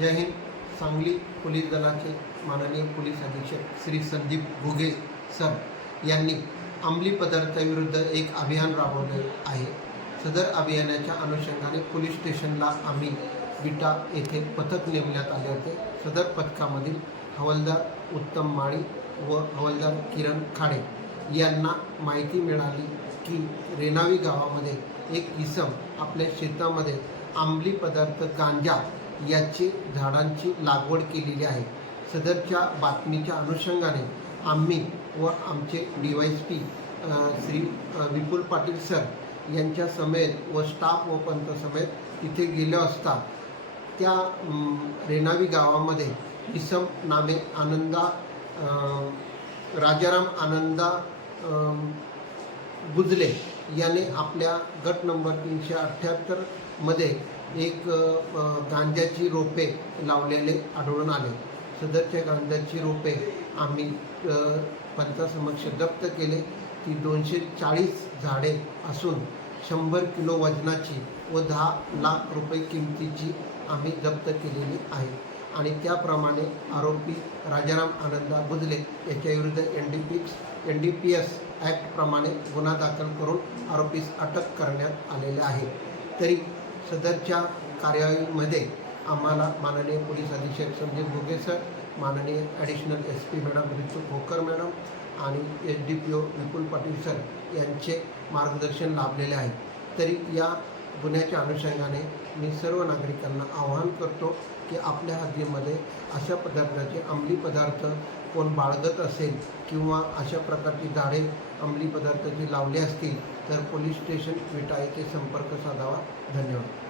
जय Hind. Sangli police दलाचे माननीय police अधीक्षक श्री संदीप घुगे सर यांनी अंमली पदार्थाविरुद्ध एक अभियान राबवले आहे. सदर अभियानाच्या अनुषंगाने पोलीस स्टेशनला आम्ही विटा येथे पथक नेमण्यात आले होते. सदर पथकामधील हवालदार उत्तम माळी व हवालदार किरण खाडे यांना माहिती मिळाली की रेणावी गावामध्ये एक इसम आपल्या शेतामध्ये अंमली पदार्थ गांजा याची झाडांची लागवड केलेली आहे. सदरच्या बातमीच्या अनुषंगाने आम्ही व आमचे D Y P Shri Vipul Patil sir यांच्या समेत व स्टाफ व पंत समेत तिथे गेलो असता त्या रेणावी गावामध्ये इसम नामे आनंदा राजाराम आनंदा गुजले याने आपल्या गट नंबर तीनशे अठ्ठ्याहत्तरमध्ये एक गांज्याची गांजाची रोपे लावलेले आढळून आले. सदरच्या गांजाची रोपे आम्ही पंचासमक्ष जप्त केले. ती दोनशे चाळीस झाडे असून शंभर किलो वजनाची व दहा लाख रुपये किमतीची आम्ही जप्त केलेली आहे. आणि त्याप्रमाणे आरोपी राजाराम आनंदा बुजले याच्याविरुद्ध N D P N D P S ॲक्टप्रमाणे गुन्हा दाखल करून आरोपीस अटक करण्यात आलेले आहे. तरी सदरच्या कार्यवाहीमध्ये आम्हाला माननीय पोलीस अधीक्षक संदीप भोगे सर माननीय additional S P madam Ritu Khokar madam आणि S D P O Vipul Patil sir यांचे मार्गदर्शन लाभलेले आहे. तरी या गुन्ह्याच्या अनुषंगाने मी सर्व नागरिकांना आवाहन करतो की आपल्या हद्दीमध्ये अशा पदार्थाचे अंमली पदार्थ कोण बाळगत असेल किंवा अशा प्रकारची झाडे अंमली पदार्थाची लावली असतील तर पोलीस स्टेशन विटा येथे संपर्क साधावा. धन्यवाद.